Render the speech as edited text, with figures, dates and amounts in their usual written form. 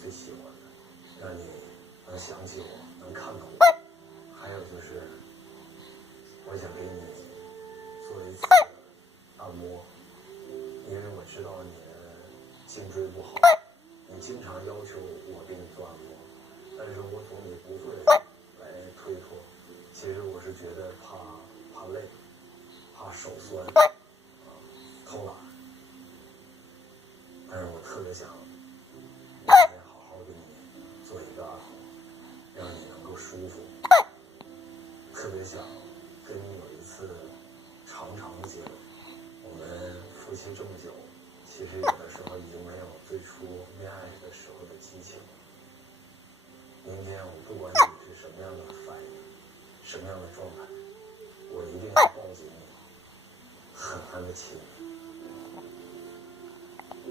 最喜欢的，让你能想起我，能看到我。还有就是，我想给你做一次按摩，因为我知道你的颈椎不好，你经常要求我给你做按摩，但是我总以不会来推脱。其实我是觉得怕累，怕手酸，偷懒。但是我特别想明天好好给你做一个按摩，让你能够舒服。特别想跟你有一次长的接吻。我们夫妻这么久，其实有的时候已经没有最初恋爱的时候的激情了。明天我不管你是什么样的反应，什么样的状态，我一定要抱紧你，狠狠的亲你。嗯。